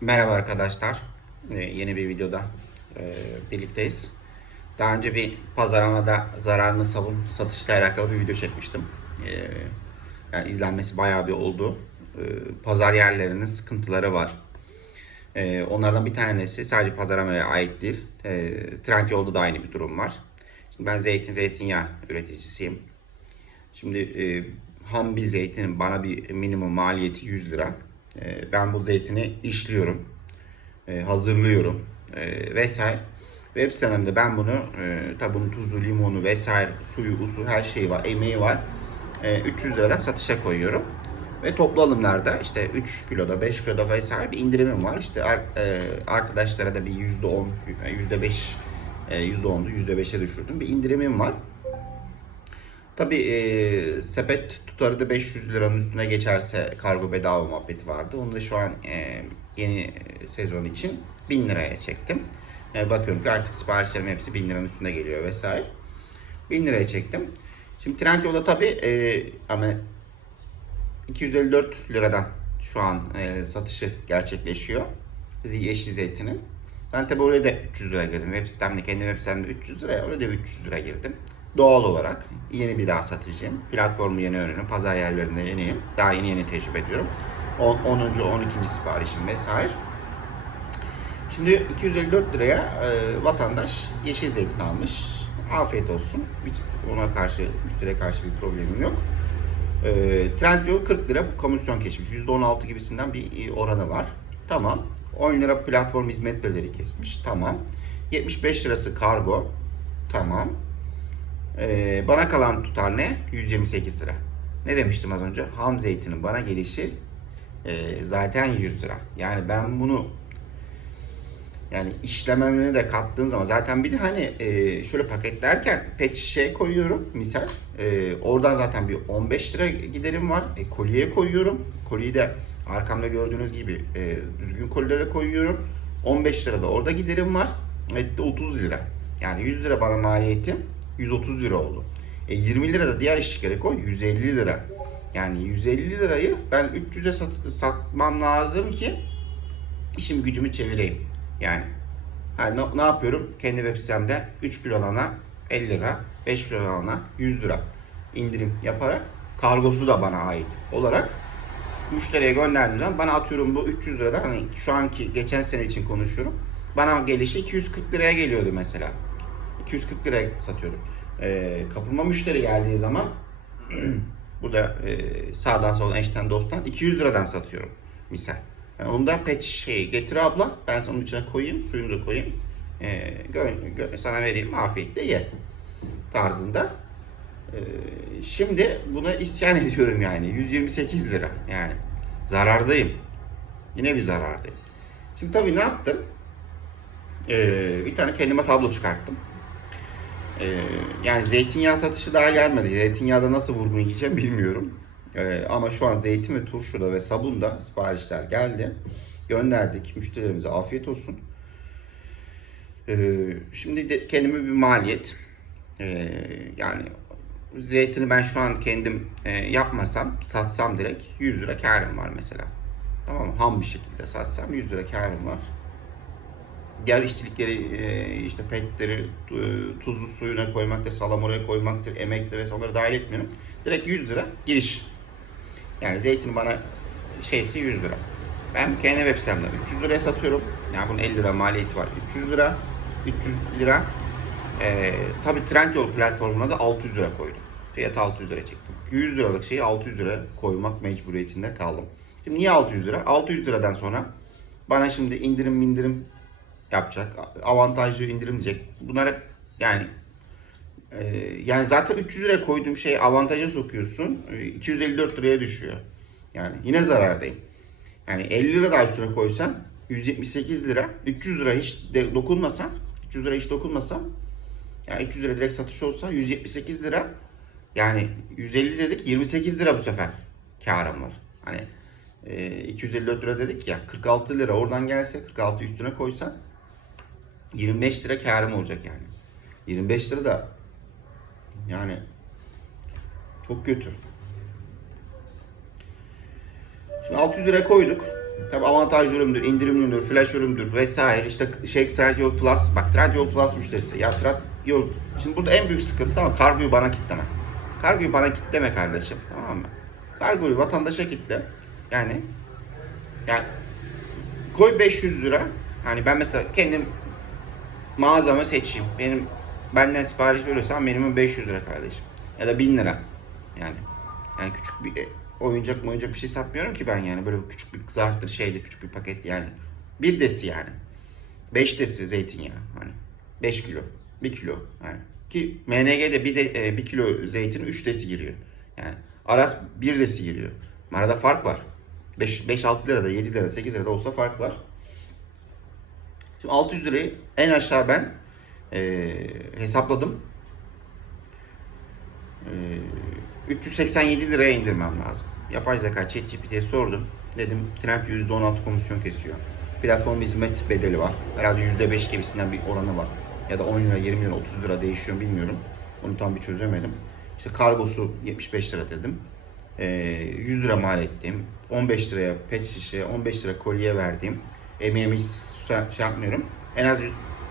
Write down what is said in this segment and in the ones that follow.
Merhaba arkadaşlar. Ee, yeni bir videoda e, birlikteyiz. Daha önce bir pazarlamada zararlı sabun satışla alakalı bir video çekmiştim. Ee, yani izlenmesi bayağı bir oldu. Ee, pazar yerlerinin sıkıntıları var. Ee, onlardan bir tanesi sadece pazarlamaya ait değil. Ee, Trendyol'da da aynı bir durum var. Şimdi ben zeytin zeytinyağı üreticisiyim. Şimdi e, ham bir zeytinin bana bir minimum maliyeti 100 lira. E, ben bu zeytini işliyorum, e, hazırlıyorum e, vesaire. Web sitemde ben bunu, e, tabi bunun tuzu, limonu vesaire, suyu, usu her şeyi var, emeği var. E, 300 liradan satışa koyuyorum. Ve toplu alımlarda işte 3 kiloda, 5 kiloda vesaire bir indirimim var. İşte ar- e, arkadaşlara da bir %10, %5, e, %10'du %5'e düşürdüm. Bir indirimim var. Tabii e, sepet tutarı da 500 liranın üstüne geçerse kargo bedava muhabbeti vardı. Onu da şu an e, yeni sezon için 1000 liraya çektim. E, bakıyorum ki artık siparişlerim hepsi 1000 liranın üstüne geliyor vesaire. 1000 liraya çektim. Şimdi Trendyol'da tabii e, ama 254 liradan şu an e, satışı gerçekleşiyor. Yeşil zeytinin. Ben tabii oraya da 300 lira girdim. Web sitemde, kendi web sitemde 300 liraya, oraya da 300 lira girdim. Doğal olarak yeni bir daha satıcıyım. Platformu yeni öğreniyorum. Pazar yerlerinde yeniyim. Daha yeni yeni tecrübe ediyorum. 10. 12. siparişim vesaire. Şimdi 254 liraya e, vatandaş yeşil zeytin almış. Afiyet olsun. Hiç ona karşı, müşteriye karşı bir problemim yok. E, Trendyol 40 lira komisyon geçmiş. %16 gibisinden bir e, oranı var. Tamam. 10 lira platform hizmet bedeli kesmiş. Tamam. 75 lirası kargo. Tamam. Ee, bana kalan tutar ne? 128 lira. Ne demiştim az önce? Ham zeytinin bana gelişi e, zaten 100 lira. Yani ben bunu yani işlememini de kattığın zaman zaten bir de hani e, şöyle paketlerken pet şişeye koyuyorum misal. E, oradan zaten bir 15 lira giderim var. E, kolye koyuyorum. Kolyeyi de arkamda gördüğünüz gibi e, düzgün kolilere koyuyorum. 15 lira da orada giderim var. Etti 30 lira. Yani 100 lira bana maliyeti 130 lira oldu. E 20 lira da diğer işçilere koy 150 lira. Yani 150 lirayı ben 300'e sat, satmam lazım ki işim gücümü çevireyim. Yani ha, ne, ne yapıyorum? Kendi web sitemde 3 kilo alana 50 lira, 5 kilo alana 100 lira indirim yaparak kargosu da bana ait olarak müşteriye gönderdiğim zaman bana atıyorum bu 300 lirada hani şu anki geçen sene için konuşuyorum. Bana gelişi 240 liraya geliyordu mesela. 240 liraya satıyordum. Ee, kapıma müşteri geldiği zaman burada e, sağdan soldan eşten dosttan 200 liradan satıyorum misal. Yani onu da pet şey getir abla ben onun içine koyayım suyunu da koyayım. Ee, gö, gö, sana vereyim afiyetle ye tarzında. Ee, şimdi buna isyan ediyorum yani 128 lira yani zarardayım. Yine bir zarardayım. Şimdi tabii ne yaptım? Ee, bir tane kendime tablo çıkarttım. Ee, yani zeytinyağı satışı daha gelmedi. Zeytinyağda nasıl vurgun yiyeceğim bilmiyorum. Ee, ama şu an zeytin ve turşuda ve sabunda siparişler geldi. Gönderdik. Müşterilerimize afiyet olsun. Ee, şimdi de kendime bir maliyet. Ee, yani zeytini ben şu an kendim e, yapmasam, satsam direkt 100 lira karım var mesela. Tamam mı? Ham bir şekilde satsam 100 lira karım var diğer işçilikleri e, işte petleri e, tuzlu suyuna koymaktır, salamuraya koymaktır, emektir vesaire dahil etmiyorum. Direkt 100 lira giriş. Yani zeytin bana şeysi 100 lira. Ben kendi web sitemden 300 liraya satıyorum. Yani bunun 50 lira maliyeti var. 300 lira, 300 lira. E, tabii Trendyol platformuna da 600 lira koydum. Fiyatı 600 lira çektim. 100 liralık şeyi 600 lira koymak mecburiyetinde kaldım. Şimdi niye 600 lira? 600 liradan sonra bana şimdi indirim indirim yapacak. Avantajlı indirim diyecek. Bunlar hep yani e, yani zaten 300 liraya koyduğum şeyi avantaja sokuyorsun. e, 254 liraya düşüyor. Yani yine zarardayım. Yani 50 lira daha üstüne koysan 178 lira. 300 lira hiç de dokunmasam 300 lira hiç dokunmasam yani 300 lira direkt satış olsa 178 lira yani 150 dedik 28 lira bu sefer karım var. Hani e, 254 lira dedik ya 46 lira oradan gelse 46 üstüne koysan 25 lira karım olacak yani. 25 lira da yani çok kötü. Şimdi 600 lira koyduk. Tabi avantaj üründür, indirim üründür, flash üründür vesaire. İşte şey Trendyol Plus, bak Trendyol Plus müşterisi. Ya Trendyol, şimdi burada en büyük sıkıntı tamam kargoyu bana kitleme. Kargoyu bana kitleme kardeşim tamam mı? Kargoyu vatandaşa kitle. Yani yani koy 500 lira. Hani ben mesela kendim mağazamı seçeyim. Benim benden sipariş veriyorsan minimum 500 lira kardeşim. Ya da 1000 lira. Yani yani küçük bir e, oyuncak oyuncak bir şey satmıyorum ki ben yani. Böyle küçük bir zarftır şeydi küçük bir paket yani. Bir desi yani. 5 desi zeytinyağı hani. 5 kilo. 1 kilo yani. Ki MNG'de bir de 1 kilo zeytin 3 desi giriyor. Yani Aras 1 desi giriyor. Arada fark var. 5-6 lirada, 7 lira, 8 lirada olsa fark var. Şimdi 600 lirayı en aşağı ben e, hesapladım. E, 387 liraya indirmem lazım. Yapay zeka ChatGPT'ye sordum. Dedim Trend %16 komisyon kesiyor. Platform hizmet bedeli var. Herhalde %5 gibisinden bir oranı var. Ya da 10 lira, 20 lira, 30 lira değişiyor bilmiyorum. Onu tam bir çözemedim. İşte kargosu 75 lira dedim. E, 100 lira mal ettim. 15 liraya pet şişe, 15 lira kolye verdim. Emeğimi hiç şey yapmıyorum. En az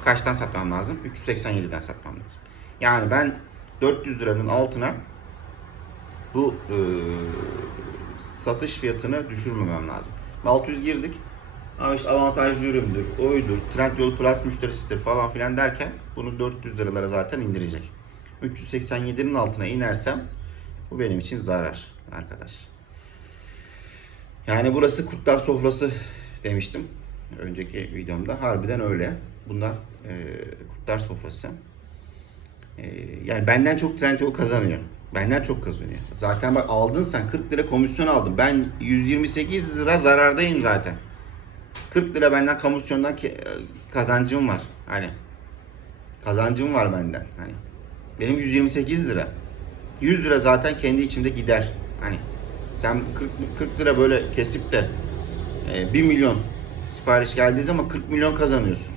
kaçtan satmam lazım? 387'den satmam lazım. Yani ben 400 liranın altına bu e, satış fiyatını düşürmemem lazım. 600 girdik. Ama işte avantajlı üründür, oydur, Trendyol Plus müşterisidir falan filan derken bunu 400 liralara zaten indirecek. 387'nin altına inersem bu benim için zarar arkadaş. Yani burası kurtlar sofrası demiştim önceki videomda. Harbiden öyle. Bunlar e, kurtlar sofrası. E, yani benden çok Trendyol kazanıyor. Benden çok kazanıyor. Zaten bak aldın sen 40 lira komisyon aldın. Ben 128 lira zarardayım zaten. 40 lira benden komisyondan ki- kazancım var. Hani kazancım var benden. Hani benim 128 lira. 100 lira zaten kendi içimde gider. Hani sen 40, 40 lira böyle kesip de e, 1 milyon sipariş geldiği zaman 40 milyon kazanıyorsun.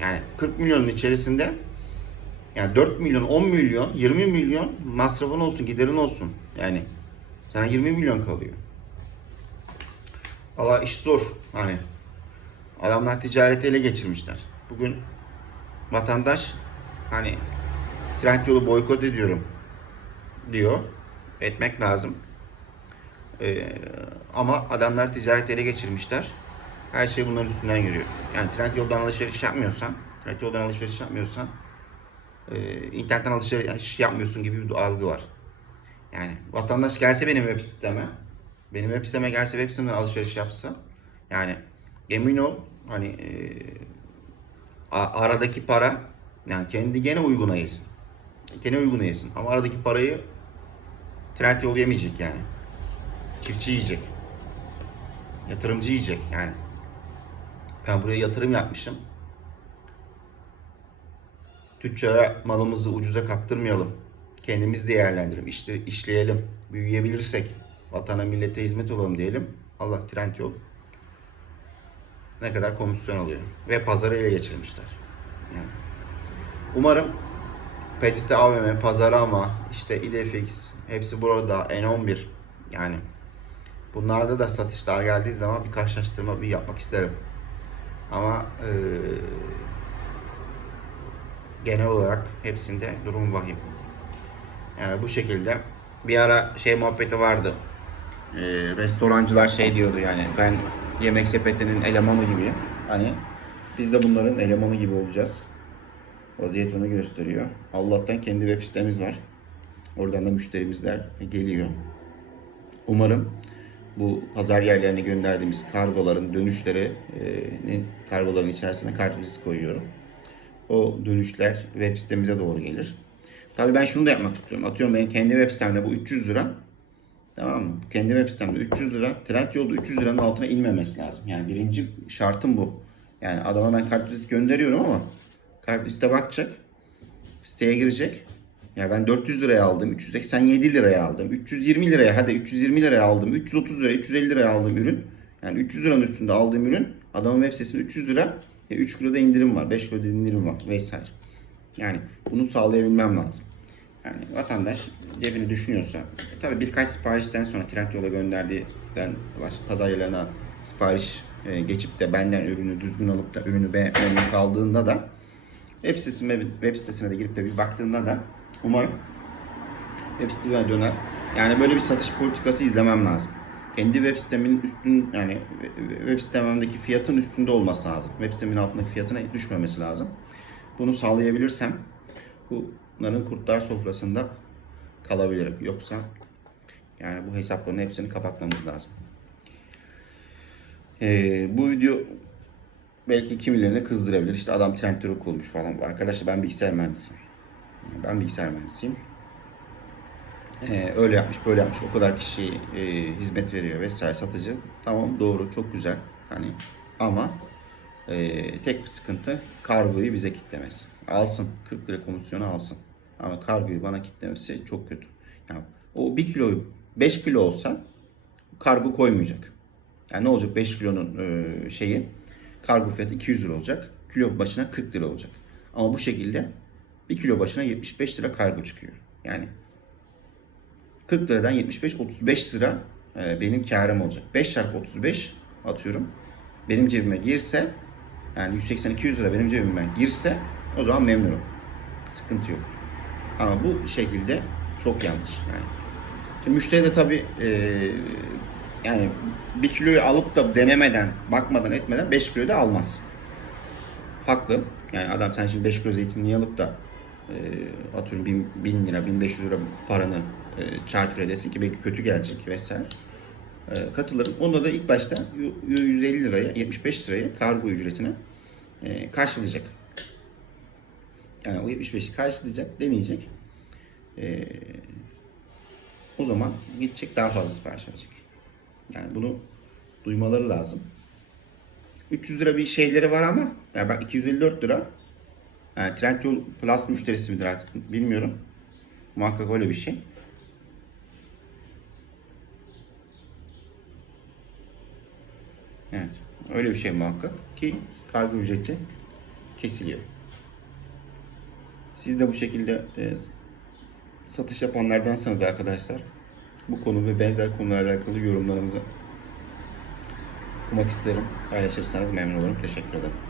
Yani 40 milyonun içerisinde yani 4 milyon, 10 milyon, 20 milyon masrafın olsun, giderin olsun. Yani sana 20 milyon kalıyor. Allah iş zor. Hani adamlar ticareti ele geçirmişler. Bugün vatandaş hani Trendyol'u boykot ediyorum diyor. Etmek lazım. Ee, ama adamlar ticareti ele geçirmişler. Her şey bunların üstünden yürüyor. Yani Trendyol'dan alışveriş yapmıyorsan, Trendyol'dan alışveriş yapmıyorsan e, internetten alışveriş yapmıyorsun gibi bir algı var. Yani vatandaş gelse benim web siteme, benim web siteme gelse web sitemden alışveriş yapsa, yani emin ol hani e, aradaki para yani kendi gene uyguna yesin. Gene uyguna yesin. Ama aradaki parayı Trendyol yemeyecek yani. Çiftçi yiyecek. Yatırımcı yiyecek yani. Ben buraya yatırım yapmışım. Tüccara malımızı ucuza kaptırmayalım. Kendimiz değerlendirelim, işte, işleyelim. Büyüyebilirsek vatana millete hizmet olalım diyelim. Allah trend yol ne kadar komisyon alıyor. Ve pazarı ele geçirmişler. Yani. Umarım PTT AVM, Pazarama, işte İdefix hepsi burada N11 yani bunlarda da satışlar geldiği zaman bir karşılaştırma bir yapmak isterim. Ama eee, genel olarak hepsinde durum vahim. Yani bu şekilde bir ara şey muhabbeti vardı. Eee, restorancılar şey diyordu yani ben yemek sepetinin elemanı gibi. Hani biz de bunların elemanı gibi olacağız. Vaziyet onu gösteriyor. Allah'tan kendi web sitemiz var. Oradan da müşterimizler geliyor. Umarım bu pazar yerlerine gönderdiğimiz kargoların dönüşleri e, kargoların içerisine kartvizit koyuyorum. O dönüşler web sitemize doğru gelir. Tabii ben şunu da yapmak istiyorum. Atıyorum benim kendi web sitemde bu 300 lira. Tamam mı? Kendi web sitemde 300 lira. Trendyol'da 300 liranın altına inmemesi lazım. Yani birinci şartım bu. Yani adama ben kartvizit gönderiyorum ama kartvizite bakacak. Siteye girecek. Ya ben 400 liraya aldım, 387 liraya aldım, 320 liraya hadi 320 liraya aldım, 330 liraya, 350 liraya aldığım ürün. Yani 300 liranın üstünde aldığım ürün adamın web sitesinde 300 lira e 3 kiloda indirim var, 5 kiloda indirim var vesaire. Yani bunu sağlayabilmem lazım. Yani vatandaş cebini düşünüyorsa tabii birkaç siparişten sonra Trendyol'a gönderdiği ben başka pazar yerlerinden sipariş e, geçip de benden ürünü düzgün alıp da ürünü be- memnun kaldığında da web sitesine, web sitesine de girip de bir baktığında da umarım web siteme döner. Yani böyle bir satış politikası izlemem lazım. Kendi web sitemin üstün yani web sitemimdeki fiyatın üstünde olması lazım. Web sitemin altındaki fiyatına düşmemesi lazım. Bunu sağlayabilirsem bunların kurtlar sofrasında kalabilirim. Yoksa yani bu hesapların hepsini kapatmamız lazım. Ee, bu video belki kimilerini kızdırabilir. İşte adam Trendyol'u kurmuş falan. Arkadaşlar ben bilgisayar mühendisiyim. Ben bilgisayar mühendisiyim. Ee, öyle yapmış, böyle yapmış. O kadar kişi e, hizmet veriyor vesaire satıcı. Tamam doğru, çok güzel. Hani ama e, tek bir sıkıntı kargoyu bize kitlemesi. Alsın, 40 lira komisyonu alsın. Ama kargoyu bana kitlemesi çok kötü. Yani o 1 kilo, 5 kilo olsa kargo koymayacak. Yani ne olacak 5 kilonun e, şeyi kargo fiyatı 200 lira olacak. Kilo başına 40 lira olacak. Ama bu şekilde 1 kilo başına 75 lira kargo çıkıyor. Yani 40 liradan 75 35 lira benim karım olacak. 5 çarpı 35 atıyorum. Benim cebime girse yani 180-200 lira benim cebime girse o zaman memnunum. Sıkıntı yok. Ama bu şekilde çok yanlış yani. Şimdi müşteri de tabii e, yani bir kiloyu alıp da denemeden, bakmadan etmeden 5 kiloyu da almaz. Haklı. Yani adam sen şimdi 5 kilo zeytinliği alıp da e, atıyorum 1000, 1000 lira, 1500 lira paranı e, çarçur edesin ki belki kötü gelecek vesaire. E, katılırım. Onda da ilk başta yu- yu- 150 liraya, 75 liraya kargo ücretini e, karşılayacak. Yani o 75'i karşılayacak, deneyecek. E, o zaman gidecek daha fazla sipariş verecek. Yani bunu duymaları lazım. 300 lira bir şeyleri var ama ya bak 254 lira. Yani Trendyol Plus müşterisi midir artık bilmiyorum. Muhakkak öyle bir şey. Evet. Öyle bir şey muhakkak ki kargo ücreti kesiliyor. Siz de bu şekilde e, satış yapanlardansanız arkadaşlar bu konu ve benzer konularla alakalı yorumlarınızı okumak isterim. Paylaşırsanız memnun olurum. Teşekkür ederim.